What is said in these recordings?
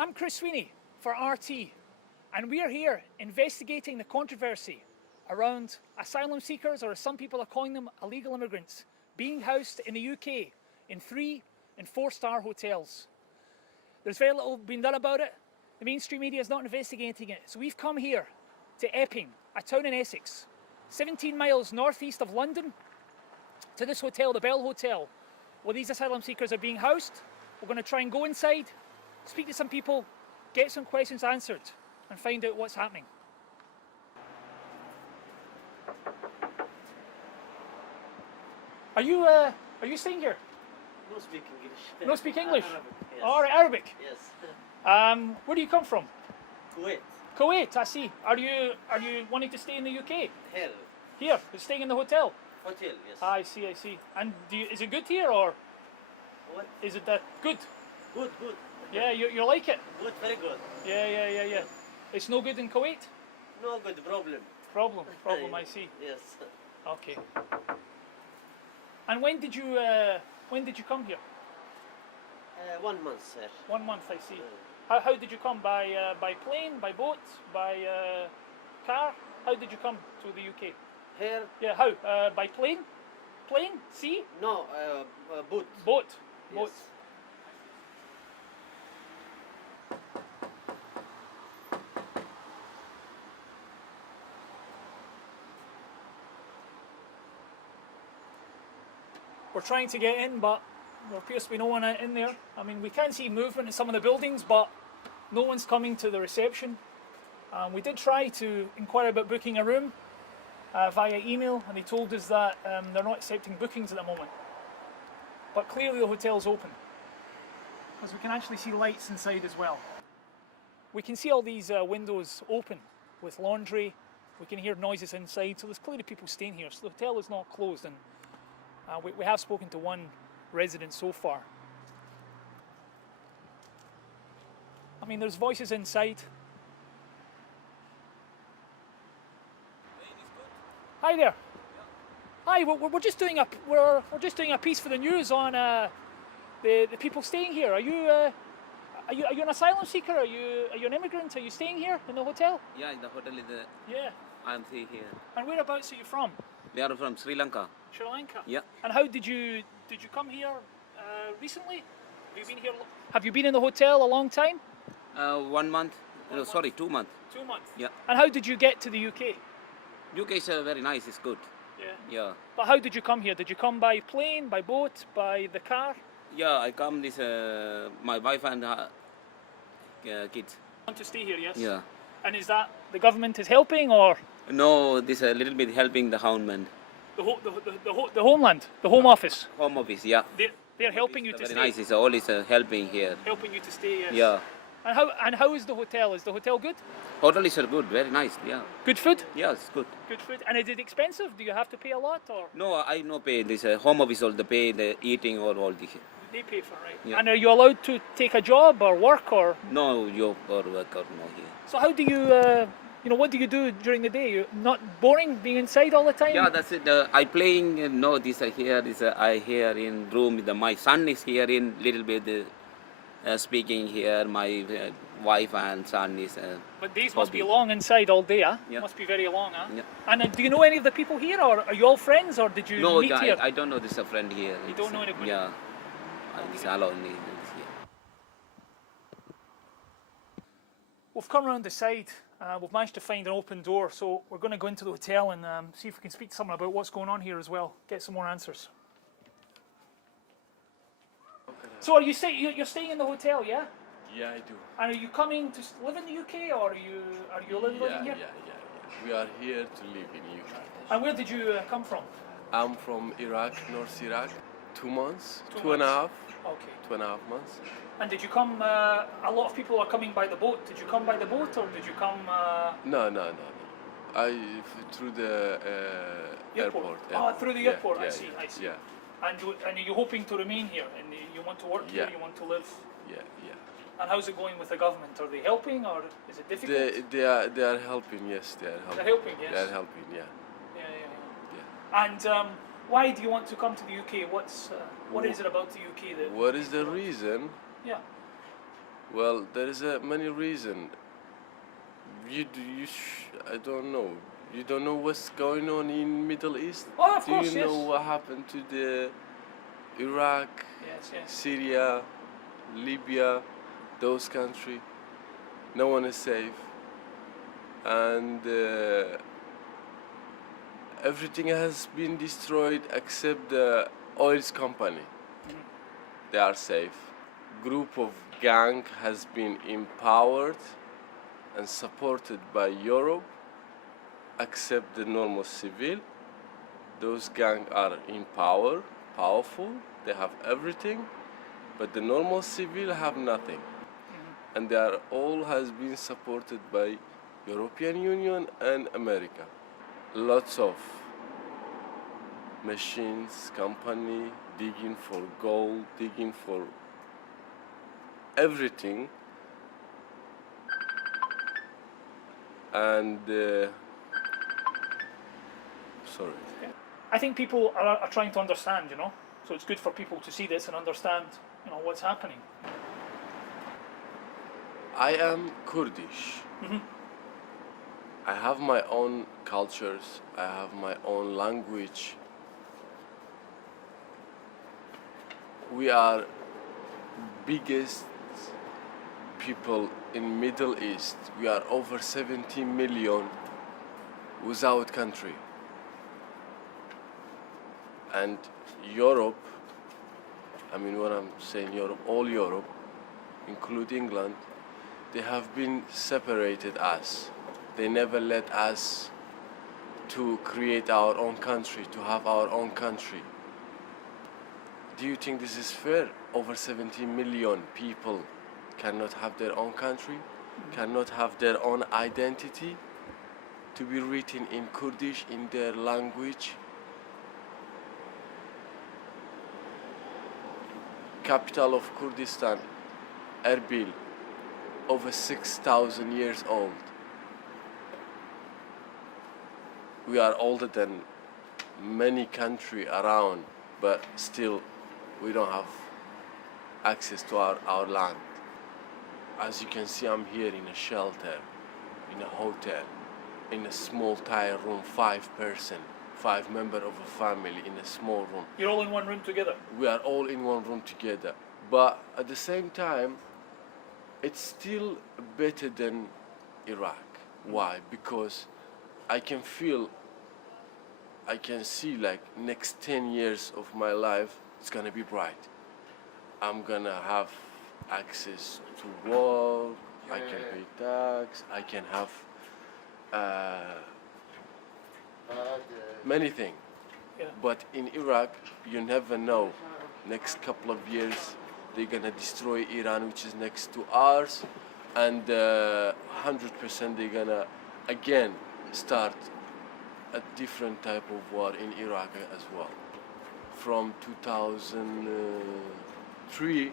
I'm Chris Sweeney for RT, and we are here investigating the controversy around asylum seekers, or as some people are calling them, illegal immigrants, being housed in the UK in 3- and 4-star hotels. There's very little being done about it. The mainstream media is not investigating it. So we've come here to Epping, a town in Essex, 17 miles northeast of London, to this hotel, the Bell Hotel, where these asylum seekers are being housed. We're going to try and go inside, speak to some people, get some questions answered, and find out what's happening. Are you staying here? No speak English. No speak English? Arabic, yes. All right, Arabic. Yes. Where do you come from? Kuwait. Kuwait, I see. Are you wanting to stay in the UK? Here. Here, you're staying in the hotel. Hotel, yes. I see, I see. And is it good here, or What? is it good? Good, good. Yeah, you like it? Good, very good. Yeah. It's no good in Kuwait? No good problem. Problem, I see. Yes. Okay. And when did you come here? 1 month, sir. 1 month, I see. How did you come? By plane, by boat, by car? How did you come to the UK? Here? Yeah, how? By plane? Plane? Sea? No, boat. Boat. Yes. Boat. We're trying to get in, but there appears to be no one in there. I mean, we can see movement in some of the buildings, but no one's coming to the reception. We did try to inquire about booking a room via email, and they told us that they're not accepting bookings at the moment. But clearly the hotel's open, because we can actually see lights inside as well. We can see all these windows open with laundry. We can hear noises inside, so there's clearly people staying here. So the hotel is not closed, and we have spoken to one resident so far. I mean, there's voices inside. Hi there. Hi, we're just doing a piece for the news on the people staying here. Are you an asylum seeker? Are you an immigrant? Are you staying here in the hotel? Yeah, in the hotel is Yeah. I'm staying here. And whereabouts are you from? We are from Sri Lanka. Sri Lanka. Yeah. And how did you come here recently? Have you been in the hotel a long time? 1 month. No, sorry, 2 months. 2 months. Yeah. And how did you get to the UK? UK is very nice. It's good. Yeah. Yeah. But how did you come here? Did you come by plane, by boat, by the car? Yeah, I come this my wife and kids. Want to stay here, yes? Yeah. And is that the government is helping, or No, this a little bit helping the homeland. the homeland, the Home Office? Home office, yeah. They're helping you to Very stay. nice. It's always helping here. Helping you to stay, yes. Yeah. And how is the hotel? Is the hotel good? Hotel is good. Very nice. Yeah. Good food? Yeah, it's good. Good food. And is it expensive? Do you have to pay a lot, or No, I no pay this home office all the pay the eating or all this. they pay for it? Right? Yeah. And are you allowed to take a job or work, or? No job or work or no here. So how do you, what do you do during the day? You not boring being inside all the time? Yeah, that's it. I playing. No, this here is I here in room. My son is here in little bit speaking here. My wife and son is. But days must be long inside all day, huh? Yeah. Must be very long, huh? Yeah. And do you know any of the people here, or are you all friends, or did you No, meet here? I don't know this a friend here. You don't know anybody? Yeah, it's alone here. We've come around the side. We've managed to find an open door, so we're going to go into the hotel and see if we can speak to someone about what's going on here as well. Get some more answers. So are you you're staying in the hotel, yeah? Yeah, I do. And are you coming to live in the UK, or are you living here? Yeah. We are here to live in UK. And where did you come from? I'm from Iraq, North Iraq. 2 months, 2 two and a months. half, Okay. 2.5 months. And did you come? A lot of people are coming by the boat. Did you come by the boat, or did you come? No. Through the airport. Oh, through the airport. Yeah, I see. Yeah, And are you hoping to remain here? And you want to work here? Yeah. You want to live? yeah. And how's it going with the government? Are they helping, or is it difficult? They are helping. Yes, they are helping. They're helping, yes. They are helping. Yeah. Yeah. And why do you want to come to the UK? What is it about the UK that? What is the reason? Yeah. Well, there is a many reason. I don't know. You don't know what's going on in Middle East? Oh, of Do course, you know yes. what happened to the Iraq, Yes, yes. Syria, Libya, those countries? No one is safe, and everything has been destroyed except the oils company. They are safe. Group of gang has been empowered and supported by Europe, except the normal civil. Those gang are in power, powerful, they have everything, but the normal civil have nothing. And they are all has been supported by European Union and America. Lots of machines, company digging for gold, digging for everything. And sorry. I think people are trying to understand, you know. So it's good for people to see this and understand, you know, what's happening. I am Kurdish. I have my own cultures, I have my own language. We are biggest people in Middle East. We are over 70 million without country. And Europe, I mean when I'm saying Europe, all Europe, including England, they have been separated us. They never let us to create our own country, to have our own country. Do you think this is fair? Over 70 million people cannot have their own country, cannot have their own identity, to be written in Kurdish, in their language. Capital of Kurdistan, Erbil, over 6,000 years old. We are older than many countries around, but still we don't have access to our land. As you can see, I'm here in a shelter, in a hotel, in a small tire room, 5 members of a family in a small room. You're all in one room together. We are all in one room together. But at the same time, it's still better than Iraq. Why? Because I can see like next 10 years of my life, it's gonna be bright. I'm gonna have access to work, I can pay tax, I can have many things. Yeah. But in Iraq, you never know. Next couple of years, they're gonna destroy Iran, which is next to ours, and 100% they're gonna again start a different type of war in Iraq as well. From 2003,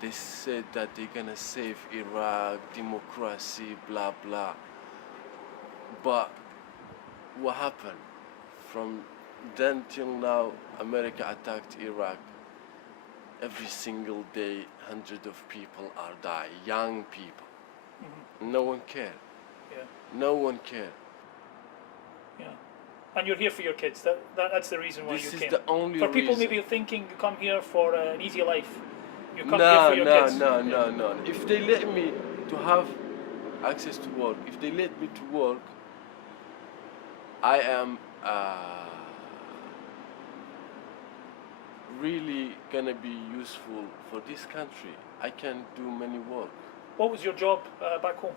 they said that they're gonna save Iraq, democracy, blah blah. But what happened? From then till now, America attacked Iraq. Every single day, hundreds of people are dying, young people. No one cared. Yeah. No one cared. Yeah. And you're here for your kids. That's the reason why This you is came. the only for people reason. maybe thinking you come here for an easy life. You come here No, for your no, kids. no. If they let me to have access to work, if they let me to work, I am really gonna be useful for this country. I can do many work. What was your job back home?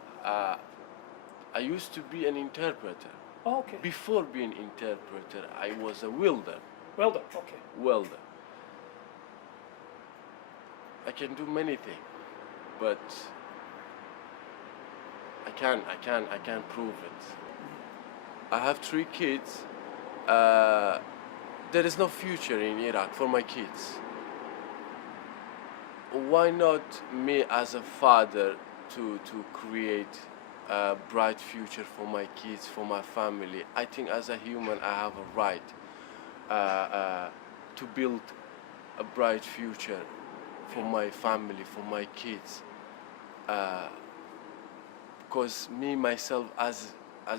I used to be an interpreter. Oh, okay. Before being interpreter, I was a welder. Welder. Okay. Welder. I can do many things, but I can't prove it. I have 3 kids. There is no future in Iraq for my kids. Why not me as a father to create a bright future for my kids, for my family? I think as a human I have a right to build a bright future for my family, for my kids. Because me myself as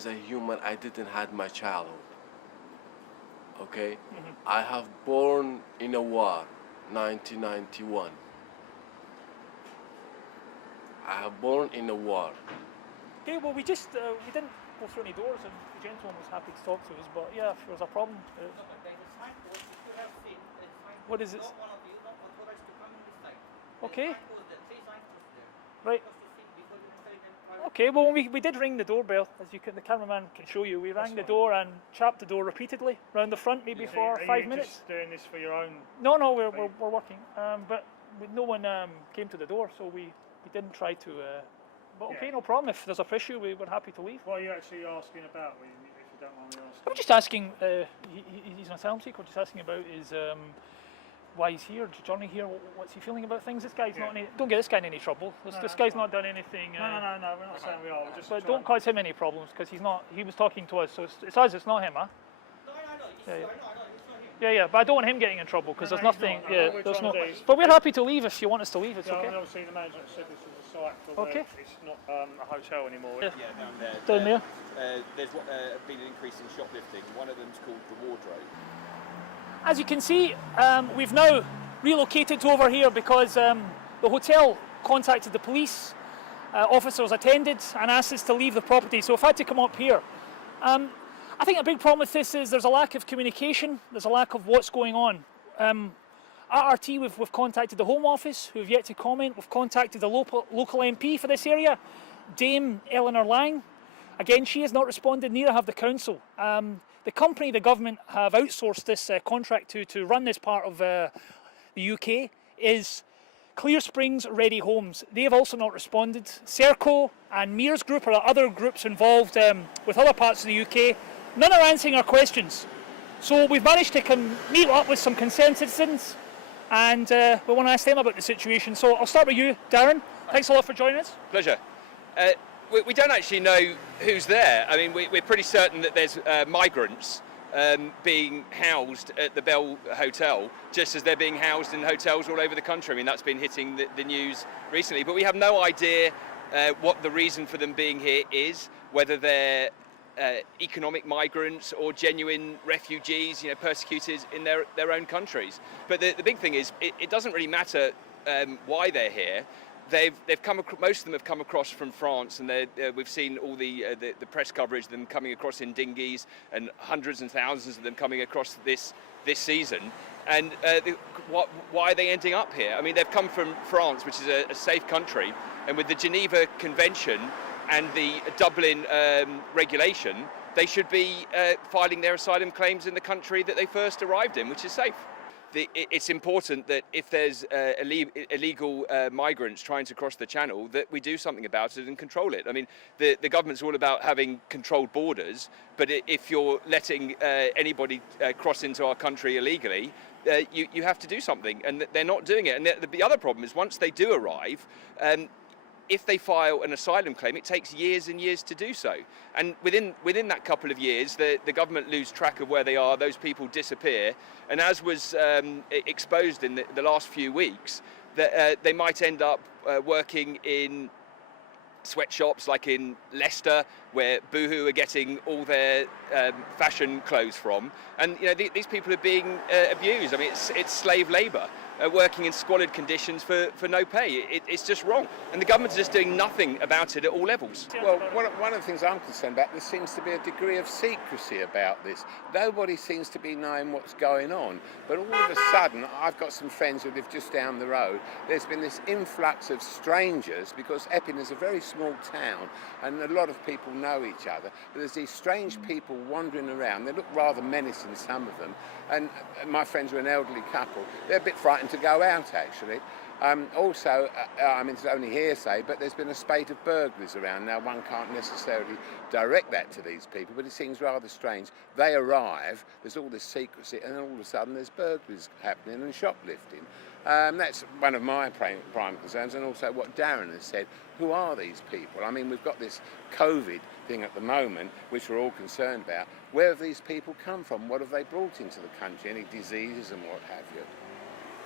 a human, I didn't had my childhood. Okay, I have born in a war, 1991. I have born in a war. Okay, well we just we didn't go through any doors, and the gentleman was happy to talk to us. But yeah, if there was a problem, what is it? Okay. Right. Okay, well we did ring the doorbell, as you can, the cameraman can show you. We rang the door and chapped the door repeatedly round the front, maybe for 5 minutes. Just doing this for your own? No, we're working, but no one came to the door, so we didn't try to. But okay, no problem. If there's a issue, we're happy to leave. What are you actually asking about, if you don't mind me asking? I'm just asking. He's an asylum seeker. Just asking about his why he's here, journey here. What's he feeling about things? This guy's not. Don't get this guy in any trouble. This guy's not done anything. No. We're not saying we are. We're just. But don't cause him any problems, because he's not. He was talking to us, so it's us. It's not him, huh? Yeah. But I don't want him getting in trouble, because there's nothing. There's no. But we're happy to leave if you want us to leave. It's okay. Obviously, the management said this was a site for Okay. It's not a hotel anymore. Yeah. Down there. Down there. There's been an increase in shoplifting. One of them's called the Wardrobe. As you can see, we've now relocated to over here because the hotel contacted the police. Officers attended and asked us to leave the property, so we've had to come up here. I think a big problem with this is there's a lack of communication, there's a lack of what's going on. At RT, we've contacted the Home Office, who have yet to comment. We've contacted the local MP for this area, Dame Eleanor Lang. Again, she has not responded, neither have the council. The company, the government, have outsourced this contract to run this part of the UK is Clear Springs Ready Homes. They have also not responded. Serco and Mears Group are other groups involved with other parts of the UK. None are answering our questions. So we've managed to meet up with some concerned citizens, and we want to ask them about the situation. So I'll start with you, Darren. Thanks a lot for joining us. Pleasure. We don't actually know who's there. I mean, we're pretty certain that there's migrants being housed at the Bell Hotel, just as they're being housed in hotels all over the country. I mean, that's been hitting the news recently, but we have no idea what the reason for them being here is, whether they're economic migrants or genuine refugees, persecuted in their own countries. But the big thing is, it doesn't really matter why they're here. They've come. Most of them have come across from France, and we've seen all the press coverage of them coming across in dinghies, and hundreds and thousands of them coming across this season. And why are they ending up here? I mean, they've come from France, which is a safe country, and with the Geneva Convention and the Dublin regulation, they should be filing their asylum claims in the country that they first arrived in, which is safe. It's important that if there's illegal migrants trying to cross the channel, that we do something about it and control it. I mean, the government's all about having controlled borders, but if you're letting anybody cross into our country illegally, you have to do something, and they're not doing it. And the other problem is, once they do arrive, if they file an asylum claim, it takes years and years to do so. And within that couple of years, the government lose track of where they are, those people disappear. And as was exposed in the last few weeks, that they might end up working in sweatshops like in Leicester, where Boohoo are getting all their fashion clothes from. And these people are being abused. I mean, it's slave labour. Working in squalid conditions for no pay. It's just wrong. And the government is just doing nothing about it at all levels. Well, one of the things I'm concerned about, there seems to be a degree of secrecy about this. Nobody seems to be knowing what's going on. But all of a sudden, I've got some friends who live just down the road. There's been this influx of strangers, because Epping is a very small town and a lot of people know each other. But there's these strange people wandering around. They look rather menacing, some of them. And my friends are an elderly couple. They're a bit frightened to go out, actually. Also, I mean, it's only hearsay, but there's been a spate of burglaries around. Now, one can't necessarily direct that to these people, but it seems rather strange. They arrive, there's all this secrecy, and then all of a sudden there's burglaries happening and shoplifting. That's one of my prime concerns, and also what Darren has said. Who are these people? I mean, we've got this COVID thing at the moment, which we're all concerned about. Where have these people come from? What have they brought into the country? Any diseases and what have you?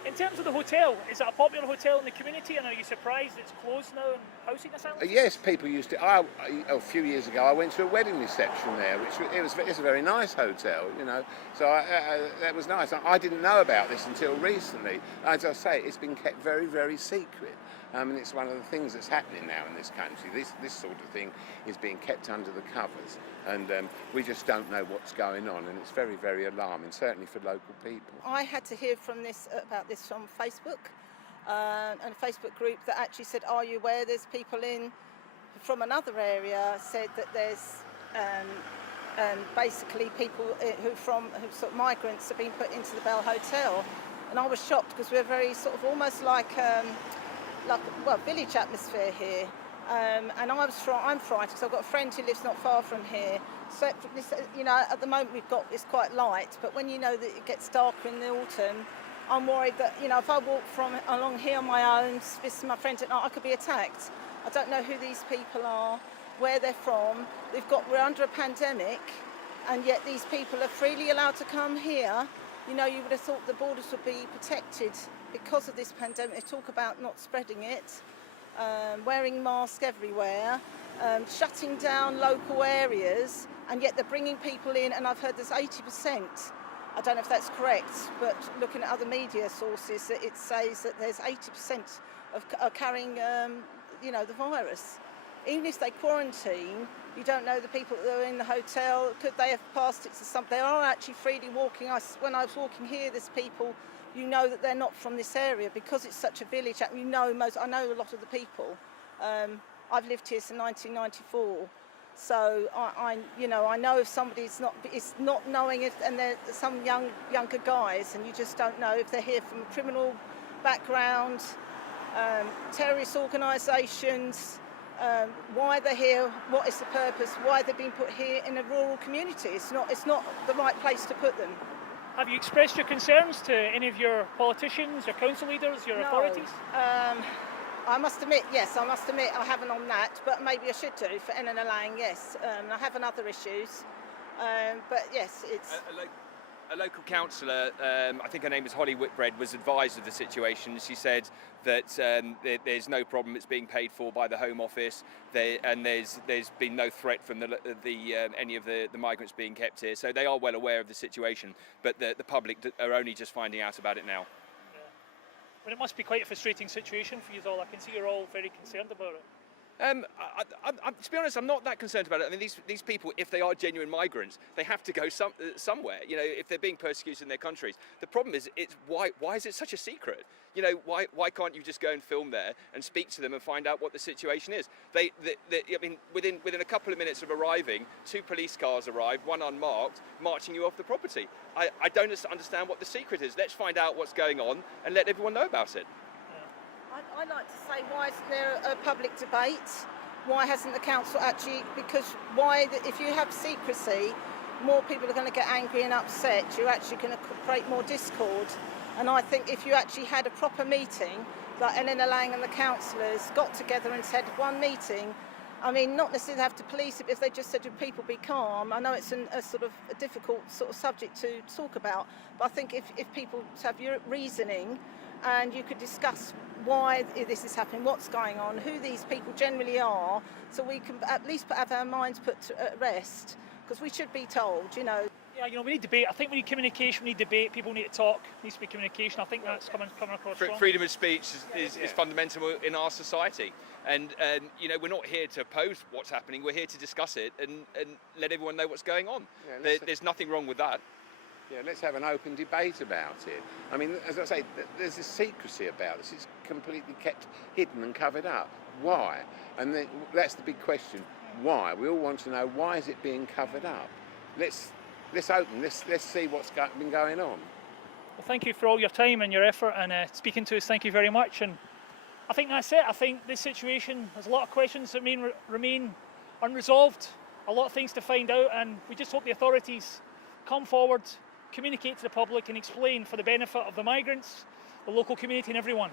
In terms of the hotel, is it a popular hotel in the community, and are you surprised it's closed now and housing asylum? Yes, people used to. A few years ago, I went to a wedding reception there, it's a very nice hotel, you know. So that was nice. I didn't know about this until recently. As I say, it's been kept very, very secret. And it's one of the things that's happening now in this country. This sort of thing is being kept under the covers, and we just don't know what's going on, and it's very, very alarming, certainly for local people. I had to hear about this from Facebook, and a Facebook group that actually said, "Are you aware there's people in from another area?" Said that there's basically people who sort of migrants have been put into the Bell Hotel, and I was shocked because we're very sort of almost like village atmosphere here. And I'm frightened because I've got a friend who lives not far from here. So, you know, at the moment it's quite light, but when you know that it gets darker in the autumn, I'm worried that, you know, if I walk along here on my own, with my friends at night, I could be attacked. I don't know who these people are, where they're from. We're under a pandemic, and yet these people are freely allowed to come here. You know, you would have thought the borders would be protected because of this pandemic. They talk about not spreading it, wearing masks everywhere, shutting down local areas, and yet they're bringing people in, and I've heard there's 80%. I don't know if that's correct, but looking at other media sources, it says that there's 80% of carrying, you know, the virus. Even if they quarantine, you don't know the people that are in the hotel. Could they have passed it to some? They are actually freely walking. When I was walking here, there's people. You know that they're not from this area because it's such a village. I know a lot of the people. I've lived here since 1994, so I know if somebody's not knowing it, and they're some younger guys, and you just don't know if they're here from a criminal background, terrorist organisations. Why they're here, what is the purpose, why they've been put here in a rural community. It's not the right place to put them. Have you expressed your concerns to any of your politicians, your council leaders, your authorities? I must admit I haven't on that, but maybe I should do for Elena Lang, yes. I have on other issues, but yes, it's... A local councillor, I think her name is Holly Whitbread, was advised of the situation. She said that there's no problem, it's being paid for by the Home Office, and there's been no threat from any of the migrants being kept here. So they are well aware of the situation, but the public are only just finding out about it now. Yeah. Well, it must be quite a frustrating situation for you all. I can see you're all very concerned about it. To be honest, I'm not that concerned about it. I mean, these people, if they are genuine migrants, they have to go somewhere. You know, if they're being persecuted in their countries. The problem is, why is it such a secret? You know, why can't you just go and film there and speak to them and find out what the situation is? I mean, within a couple of minutes of arriving, 2 police cars arrived, 1 unmarked, marching you off the property. I don't understand what the secret is. Let's find out what's going on and let everyone know about it. I'd like to say, why isn't there a public debate? Why hasn't the council actually, if you have secrecy, more people are going to get angry and upset. You're actually going to create more discord. And I think if you actually had a proper meeting, like Elena Lang and the councillors got together and said one meeting, I mean, not necessarily have to police it, but if they just said to people, be calm. I know it's a sort of a difficult sort of subject to talk about, but I think if people have your reasoning, and you could discuss why this is happening, what's going on, who these people generally are, so we can at least have our minds put at rest, because we should be told, you know. Yeah, you know, we need debate. I think we need communication, we need debate, people need to talk, there needs to be communication. I think that's coming across strong. Freedom of speech is fundamental in our society, and you know, we're not here to oppose what's happening, we're here to discuss it and let everyone know what's going on. Yeah, there's nothing wrong with that. Yeah, let's have an open debate about it. I mean, as I say, there's this secrecy about this. It's completely kept hidden and covered up. Why? And then that's the big question. Why? We all want to know, why is it being covered up? Let's see what's been going on. Well, thank you for all your time and your effort and speaking to us. Thank you very much. And I think that's it. I think this situation has a lot of questions that remain unresolved, a lot of things to find out, and we just hope the authorities come forward, communicate to the public and explain for the benefit of the migrants, the local community and everyone.